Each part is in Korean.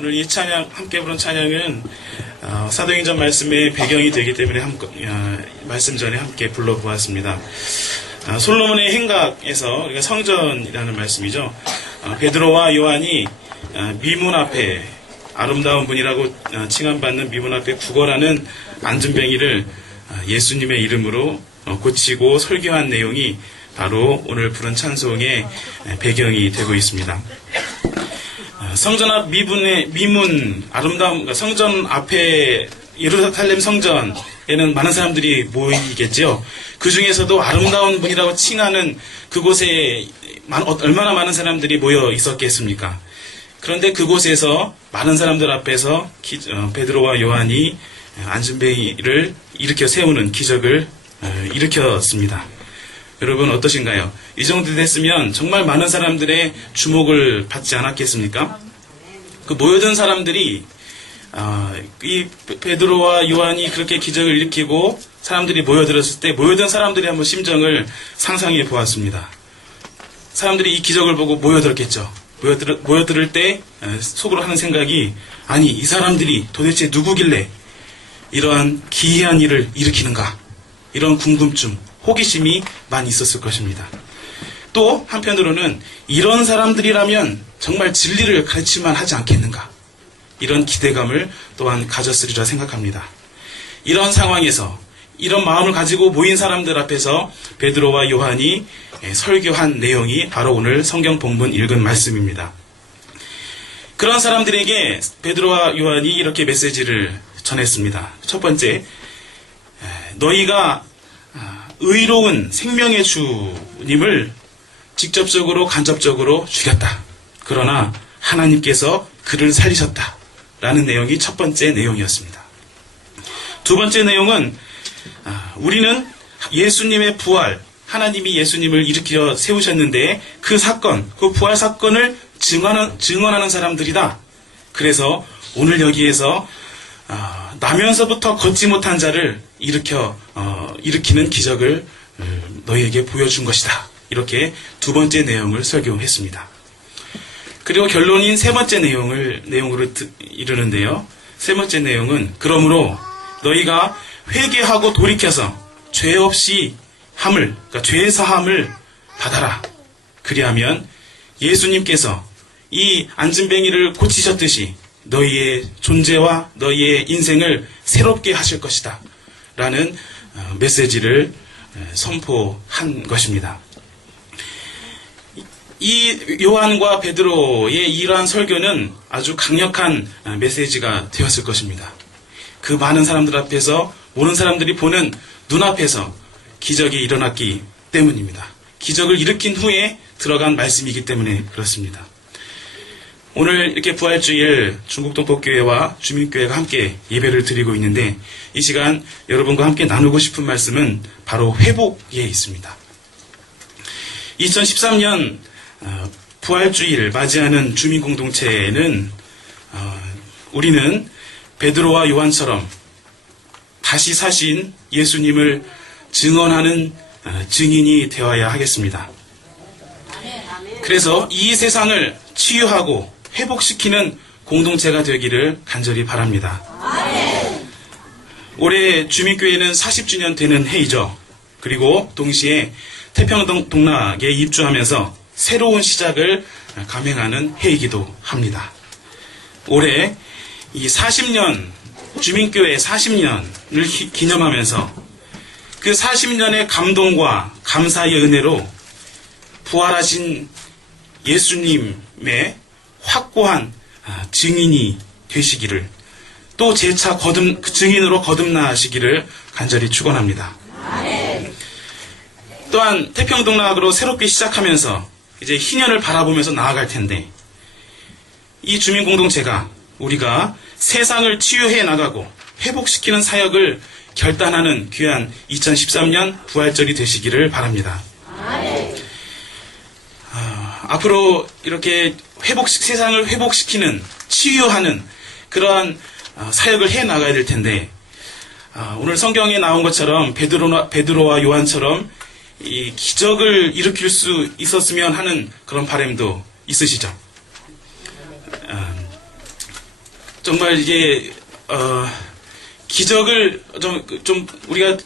오늘 이 찬양, 함께 부른 찬양은 사도행전 말씀의 배경이 되기 때문에 말씀 전에 함께 불러보았습니다. 솔로몬의 행각에서 우리가 성전이라는 말씀이죠. 베드로와 요한이 미문 앞에 아름다운 분이라고 칭함받는 미문 앞에 구걸하는 안전뱅이를 예수님의 이름으로 고치고 설교한 내용이 바로 오늘 부른 찬송의 배경이 되고 있습니다. 성전 앞 미문 아름다운 성전 앞에 예루살렘 성전에는 많은 사람들이 모이겠죠. 그 중에서도 아름다운 분이라고 칭하는 그곳에 얼마나 많은 사람들이 모여 있었겠습니까? 그런데 그곳에서 많은 사람들 앞에서 베드로와 요한이 안전뱅이를 일으켜 세우는 기적을 일으켰습니다. 여러분 어떠신가요? 이 정도 됐으면 정말 많은 사람들의 주목을 받지 않았겠습니까? 그 모여든 사람들이 이 베드로와 요한이 그렇게 기적을 일으키고 사람들이 모여들었을 때 모여든 사람들의 한번 심정을 상상해 보았습니다. 사람들이 이 기적을 보고 모여들었겠죠. 모여들을 때 속으로 하는 생각이 아니 이 사람들이 도대체 누구길래 이러한 기이한 일을 일으키는가, 이런 궁금증, 호기심이 많이 있었을 것입니다. 또 한편으로는 이런 사람들이라면 정말 진리를 가르치만 하지 않겠는가, 이런 기대감을 또한 가졌으리라 생각합니다. 이런 상황에서 이런 마음을 가지고 모인 사람들 앞에서 베드로와 요한이 설교한 내용이 바로 오늘 성경 본문 읽은 말씀입니다. 그런 사람들에게 베드로와 요한이 이렇게 메시지를 전했습니다. 첫 번째, 너희가 의로운 생명의 주님을 직접적으로 간접적으로 죽였다. 그러나 하나님께서 그를 살리셨다. 라는 내용이 첫 번째 내용이었습니다. 두 번째 내용은 우리는 예수님의 부활, 하나님이 예수님을 일으켜 세우셨는데 그 사건, 그 부활 사건을 증언하는 사람들이다. 그래서 오늘 여기에서 나면서부터 걷지 못한 자를 일으키는 기적을 너희에게 보여준 것이다. 이렇게 두 번째 내용을 설교했습니다. 그리고 결론인 세 번째 내용으로 이르는데요. 세 번째 내용은 그러므로 너희가 회개하고 돌이켜서 죄 없이 그러니까 죄 사함을 받아라. 그리하면 예수님께서 이 안전뱅이를 고치셨듯이 너희의 존재와 너희의 인생을 새롭게 하실 것이다. 라는 메시지를 선포한 것입니다. 이 요한과 베드로의 이러한 설교는 아주 강력한 메시지가 되었을 것입니다. 그 많은 사람들 앞에서 모든 사람들이 보는 눈앞에서 기적이 일어났기 때문입니다. 기적을 일으킨 후에 들어간 말씀이기 때문에 그렇습니다. 오늘 이렇게 부활주일 중국동포교회와 주민교회가 함께 예배를 드리고 있는데 이 시간 여러분과 함께 나누고 싶은 말씀은 바로 회복에 있습니다. 2013년 부활주일 맞이하는 주민공동체는 우리는 베드로와 요한처럼 다시 사신 예수님을 증언하는 증인이 되어야 하겠습니다. 그래서 이 세상을 치유하고 회복시키는 공동체가 되기를 간절히 바랍니다. 올해 주민교회는 40주년 되는 해이죠. 그리고 동시에 태평동락에 입주하면서 새로운 시작을 감행하는 해이기도 합니다. 올해 이 40년, 주민교회 40년을 기념하면서 그 40년의 감동과 감사의 은혜로 부활하신 예수님의 확고한 증인이 되시기를, 또 재차 증인으로 거듭나시기를 간절히 축원합니다. 또한 태평동락으로 새롭게 시작하면서 이제 희년을 바라보면서 나아갈 텐데 이 주민공동체가 우리가 세상을 치유해 나가고 회복시키는 사역을 결단하는 귀한 2013년 부활절이 되시기를 바랍니다. 앞으로 이렇게 세상을 회복시키는, 치유하는 그러한 사역을 해 나가야 될 텐데 오늘 성경에 나온 것처럼 베드로와 요한처럼 이 기적을 일으킬 수 있었으면 하는 그런 바람도 있으시죠? 정말 이게 기적을 좀 우리가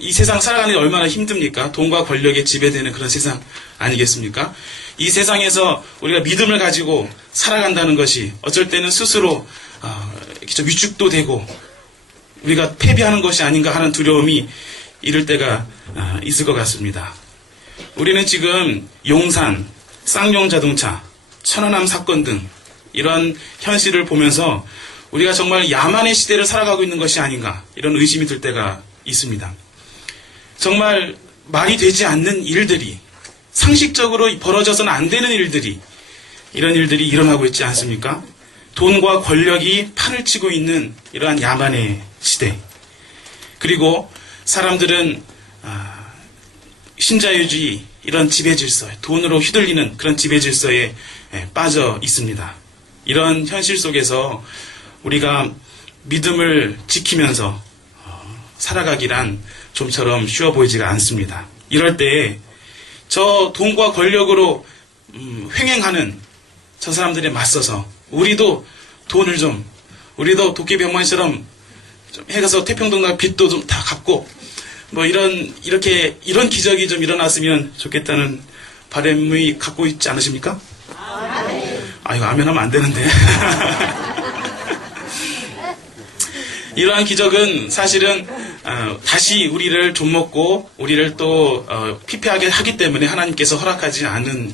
이 세상 살아가는 게 얼마나 힘듭니까? 돈과 권력에 지배되는 그런 세상 아니겠습니까? 이 세상에서 우리가 믿음을 가지고 살아간다는 것이 어쩔 때는 스스로 좀 위축도 되고 우리가 패배하는 것이 아닌가 하는 두려움이 이럴 때가 있을 것 같습니다. 우리는 지금 용산, 쌍용자동차, 천안함 사건 등 이런 현실을 보면서 우리가 정말 야만의 시대를 살아가고 있는 것이 아닌가 이런 의심이 들 때가 있습니다. 정말 말이 되지 않는 일들이 상식적으로 벌어져서는 안 되는 일들이 이런 일들이 일어나고 있지 않습니까? 돈과 권력이 판을 치고 있는 이러한 야만의 시대. 그리고 사람들은 신자유주의 이런 지배질서, 돈으로 휘둘리는 그런 지배질서에 빠져 있습니다. 이런 현실 속에서 우리가 믿음을 지키면서 살아가기란 좀처럼 쉬워 보이지가 않습니다. 이럴 때 저 돈과 권력으로 횡행하는 저 사람들에 맞서서 우리도 돈을 우리도 도깨비병만처럼 좀 해가서 태평동강 빚도 좀 다 갚고 이런 기적이 좀 일어났으면 좋겠다는 바람이 갖고 있지 않으십니까? 이거 아멘 하면 안 되는데. 이러한 기적은 사실은 다시 우리를 좀먹고 우리를 또 피폐하게 하기 때문에 하나님께서 허락하지 않은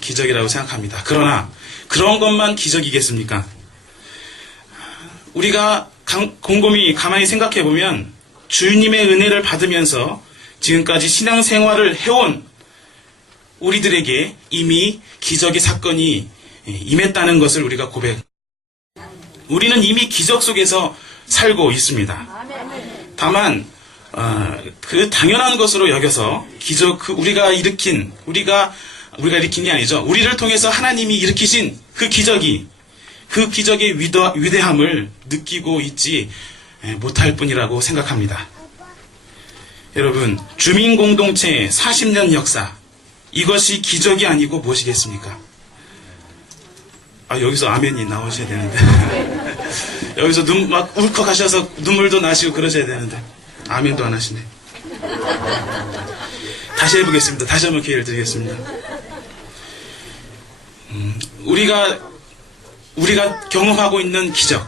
기적이라고 생각합니다. 그러나 그런 것만 기적이겠습니까? 우리가 곰곰이 가만히 생각해 보면 주님의 은혜를 받으면서 지금까지 신앙생활을 해온 우리들에게 이미 기적의 사건이 임했다는 것을 우리가 우리는 이미 기적 속에서 살고 있습니다. 다만 그 당연한 것으로 여겨서 우리가 일으킨 게 아니죠. 우리를 통해서 하나님이 일으키신 그 기적의 위대함을 느끼고 있지 못할 뿐이라고 생각합니다. 여러분, 주민공동체 40년 역사, 이것이 기적이 아니고 무엇이겠습니까? 여기서 아멘이 나오셔야 되는데. 여기서 막 울컥하셔서 눈물도 나시고 그러셔야 되는데. 아멘도 안 하시네. 다시 해보겠습니다. 다시 한번 기회를 드리겠습니다. 우리가 경험하고 있는 기적,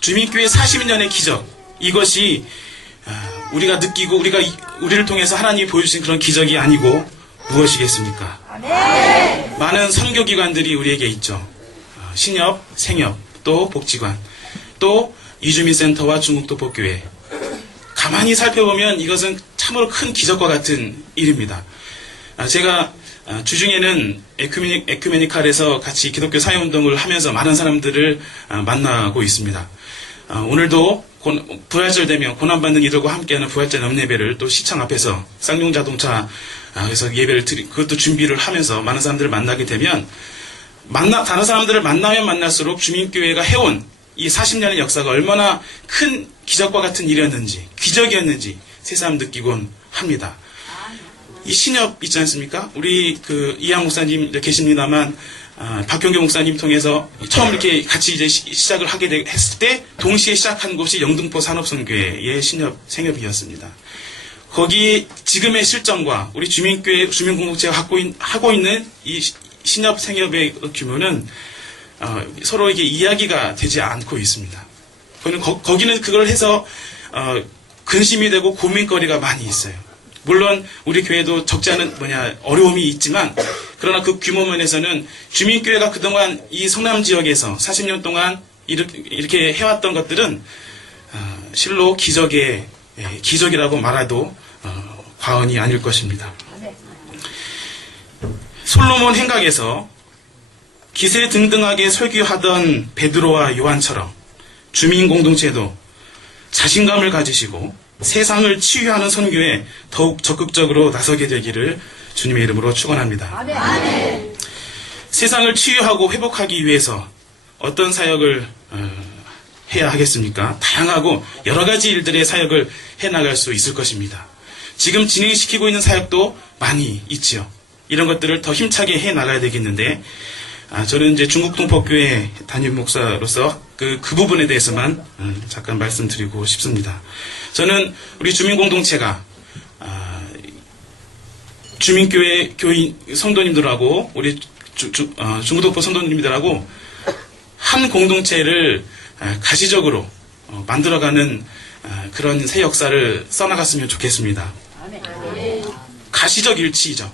주민교회 40년의 기적, 이것이 우리가 느끼고 우리를 통해서 하나님이 보여주신 그런 기적이 아니고 무엇이겠습니까? 많은 선교기관들이 우리에게 있죠. 신협, 생협, 또 복지관, 또 이주민센터와 중국도복교회. 가만히 살펴보면 이것은 참으로 큰 기적과 같은 일입니다. 제가 주중에는 에큐메니칼에서 같이 기독교 사회운동을 하면서 많은 사람들을 만나고 있습니다. 오늘도 부활절 되면 고난받는 이들과 함께하는 부활절 연예배를 또 시청 앞에서 쌍용자동차에서 예배를 그것도 준비를 하면서 많은 사람들을 만나게 되면 다른 사람들을 만나면 만날수록 주민교회가 해온 이 40년의 역사가 얼마나 큰 기적과 같은 일이었는지, 기적이었는지 새삼 느끼곤 합니다. 이 신협 있지 않습니까? 우리 이양 목사님 계십니다만, 박경규 목사님 통해서 처음 이렇게 같이 이제 시작을 했을 때 동시에 시작한 곳이 영등포 산업선교회의 신협, 생협이었습니다. 거기 지금의 실정과 우리 주민공동체가 하고 있는 이 신협, 생협의 규모는 서로 이게 이야기가 되지 않고 있습니다. 거기는 그걸 해서 근심이 되고 고민거리가 많이 있어요. 물론 우리 교회도 적지 않은 어려움이 있지만 그러나 그 규모 면에서는 주민교회가 그동안 이 성남 지역에서 40년 동안 이렇게 해왔던 것들은 실로 기적이라고 말해도 과언이 아닐 것입니다. 솔로몬 행각에서 기세등등하게 설교하던 베드로와 요한처럼 주민공동체도 자신감을 가지시고 세상을 치유하는 선교에 더욱 적극적으로 나서게 되기를 주님의 이름으로 축원합니다. 아멘. 세상을 치유하고 회복하기 위해서 어떤 사역을 해야 하겠습니까? 다양하고 여러 가지 일들의 사역을 해나갈 수 있을 것입니다. 지금 진행시키고 있는 사역도 많이 있지요. 이런 것들을 더 힘차게 해나가야 되겠는데 저는 이제 중국동포교회 담임 목사로서 그 부분에 대해서만 잠깐 말씀드리고 싶습니다. 저는 우리 주민공동체가 주민교회 교인 성도님들하고 우리 중국동포 성도님들하고 한 공동체를 가시적으로 만들어가는 그런 새 역사를 써나갔으면 좋겠습니다. 가시적 일치이죠.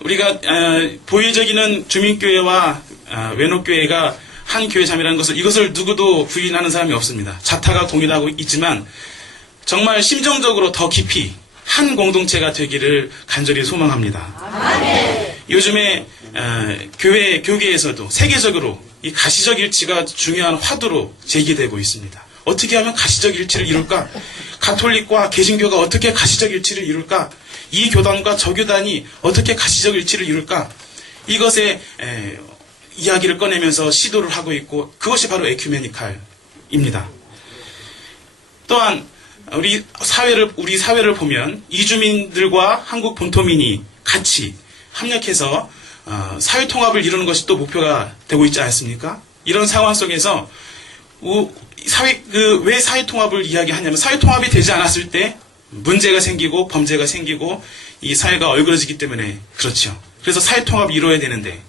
우리가 보여지기는 주민교회와 외노교회가 한 교회자매라는 것을 이것을 누구도 부인하는 사람이 없습니다. 자타가 동일하고 있지만 정말 심정적으로 더 깊이 한 공동체가 되기를 간절히 소망합니다. 요즘에 교계에서도 세계적으로 이 가시적 일치가 중요한 화두로 제기되고 있습니다. 어떻게 하면 가시적 일치를 이룰까? 가톨릭과 개신교가 어떻게 가시적 일치를 이룰까? 이 교단과 저 교단이 어떻게 가시적 일치를 이룰까? 이것에 이야기를 꺼내면서 시도를 하고 있고 그것이 바로 에큐메니칼입니다. 또한 우리 사회를 보면 이주민들과 한국 본토민이 같이 합력해서 사회 통합을 이루는 것이 또 목표가 되고 있지 않습니까? 이런 상황 속에서 왜 사회 통합을 이야기하냐면 사회 통합이 되지 않았을 때 문제가 생기고 범죄가 생기고 이 사회가 얼그러지기 때문에 그렇죠. 그래서 사회 통합을 이루어야 되는데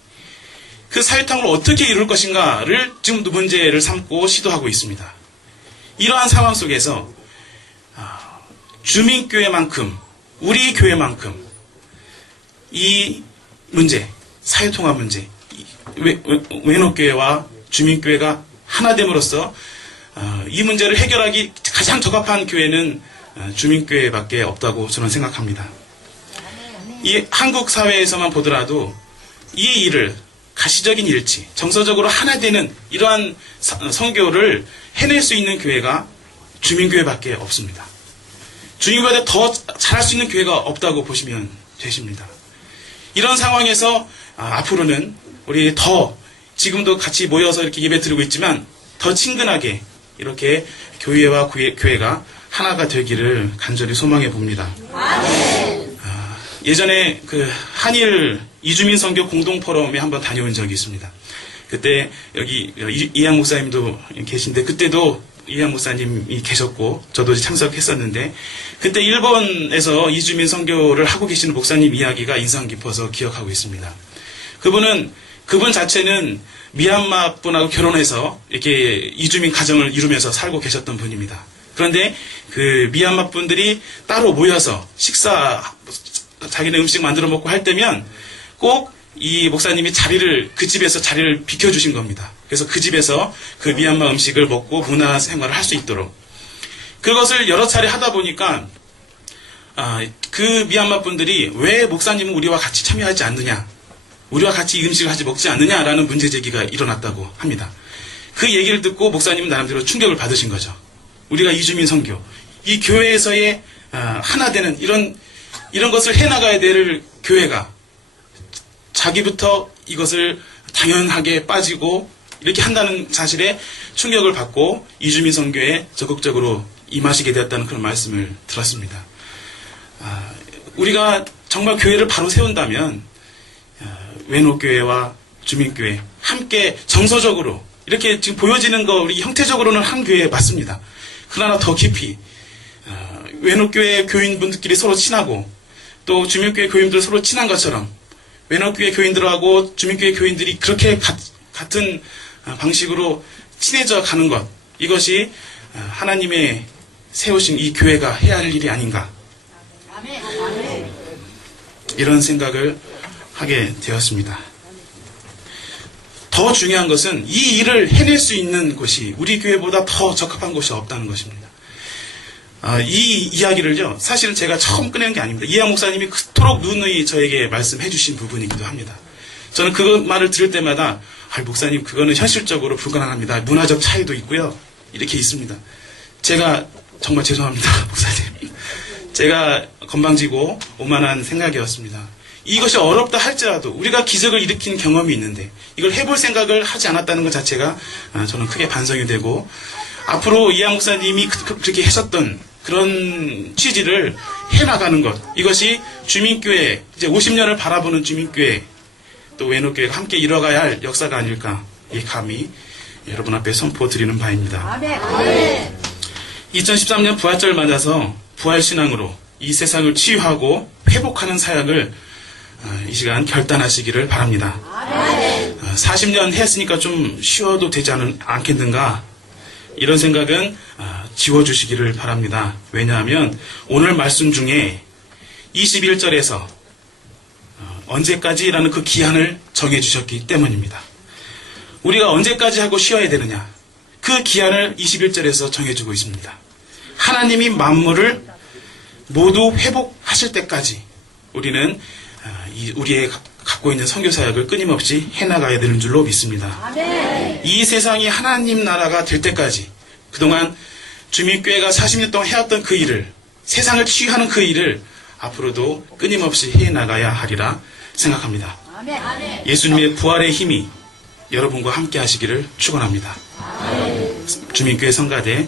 그 사회 통합을 어떻게 이룰 것인가를 지금도 문제를 삼고 시도하고 있습니다. 이러한 상황 속에서 주민교회만큼 우리 교회만큼 이 문제, 사회 통합 문제, 외노교회와 주민교회가 하나됨으로써 이 문제를 해결하기 가장 적합한 교회는 주민교회밖에 없다고 저는 생각합니다. 이 한국 사회에서만 보더라도 이 일을 가시적인 일치, 정서적으로 하나 되는 이러한 선교를 해낼 수 있는 교회가 주민교회밖에 없습니다. 주민교회보다 더 잘할 수 있는 교회가 없다고 보시면 되십니다. 이런 상황에서 앞으로는 우리 더 지금도 같이 모여서 이렇게 예배 드리고 있지만 더 친근하게 이렇게 교회와 교회가 하나가 되기를 간절히 소망해 봅니다. 예전에 그 한일 이주민 선교 공동 포럼에 한번 다녀온 적이 있습니다. 그때 여기 이양 목사님도 계신데 그때도 이양 목사님이 계셨고 저도 참석했었는데 그때 일본에서 이주민 선교를 하고 계시는 목사님 이야기가 인상 깊어서 기억하고 있습니다. 그분 자체는 미얀마 분하고 결혼해서 이렇게 이주민 가정을 이루면서 살고 계셨던 분입니다. 그런데 그 미얀마 분들이 따로 모여서 자기네 음식 만들어 먹고 할 때면 꼭 이 목사님이 그 집에서 자리를 비켜주신 겁니다. 그래서 그 집에서 그 미얀마 음식을 먹고 문화 생활을 할 수 있도록. 그것을 여러 차례 하다 보니까, 그 미얀마 분들이 왜 목사님은 우리와 같이 참여하지 않느냐, 우리와 같이 이 음식을 같이 먹지 않느냐라는 문제 제기가 일어났다고 합니다. 그 얘기를 듣고 목사님은 나름대로 충격을 받으신 거죠. 우리가 이주민 선교, 이 교회에서의 하나 되는 이런 것을 해나가야 될 교회가 자기부터 이것을 당연하게 빠지고 이렇게 한다는 사실에 충격을 받고 이주민 선교에 적극적으로 임하시게 되었다는 그런 말씀을 들었습니다. 우리가 정말 교회를 바로 세운다면 외노교회와 주민교회 함께 정서적으로 이렇게 지금 보여지는 거 우리 형태적으로는 한 교회 맞습니다. 그러나 더 깊이 외노교회 교인분들끼리 서로 친하고 또 주민교회 교인들 서로 친한 것처럼 외노교회 교인들하고 주민교회 교인들이 그렇게 같은 방식으로 친해져 가는 것, 이것이 하나님의 세우신 이 교회가 해야 할 일이 아닌가, 이런 생각을 하게 되었습니다. 더 중요한 것은 이 일을 해낼 수 있는 곳이 우리 교회보다 더 적합한 곳이 없다는 것입니다. 이 이야기를요, 사실은 제가 처음 꺼낸 게 아닙니다. 이양 목사님이 그토록 누누이 저에게 말씀해 주신 부분이기도 합니다. 저는 그 말을 들을 때마다 목사님 그거는 현실적으로 불가능합니다. 문화적 차이도 있고요. 이렇게 있습니다. 제가 정말 죄송합니다. 목사님. 제가 건방지고 오만한 생각이었습니다. 이것이 어렵다 할지라도 우리가 기적을 일으킨 경험이 있는데 이걸 해볼 생각을 하지 않았다는 것 자체가 저는 크게 반성이 되고, 앞으로 이양 목사님이 그렇게 하셨던 그런 취지를 해나가는 것, 이것이 주민교회, 이제 50년을 바라보는 주민교회, 또 외노교회가 함께 이뤄가야 할 역사가 아닐까 이 감히 여러분 앞에 선포드리는 바입니다. 2013년 부활절을 맞아서 부활신앙으로 이 세상을 치유하고 회복하는 사역을 이 시간 결단하시기를 바랍니다. 40년 했으니까 좀 쉬어도 되지 않겠는가 이런 생각은 지워주시기를 바랍니다. 왜냐하면 오늘 말씀 중에 21절에서 언제까지라는 그 기한을 정해주셨기 때문입니다. 우리가 언제까지 하고 쉬어야 되느냐 그 기한을 21절에서 정해주고 있습니다. 하나님이 만물을 모두 회복하실 때까지 우리는 우리의 갖고 있는 선교사역을 끊임없이 해나가야 되는 줄로 믿습니다. 이 세상이 하나님 나라가 될 때까지 그동안 주민교회가 40년 동안 해왔던 그 일을 세상을 치유하는 그 일을 앞으로도 끊임없이 해나가야 하리라 생각합니다. 예수님의 부활의 힘이 여러분과 함께 하시기를 축원합니다. 주민교회 성가대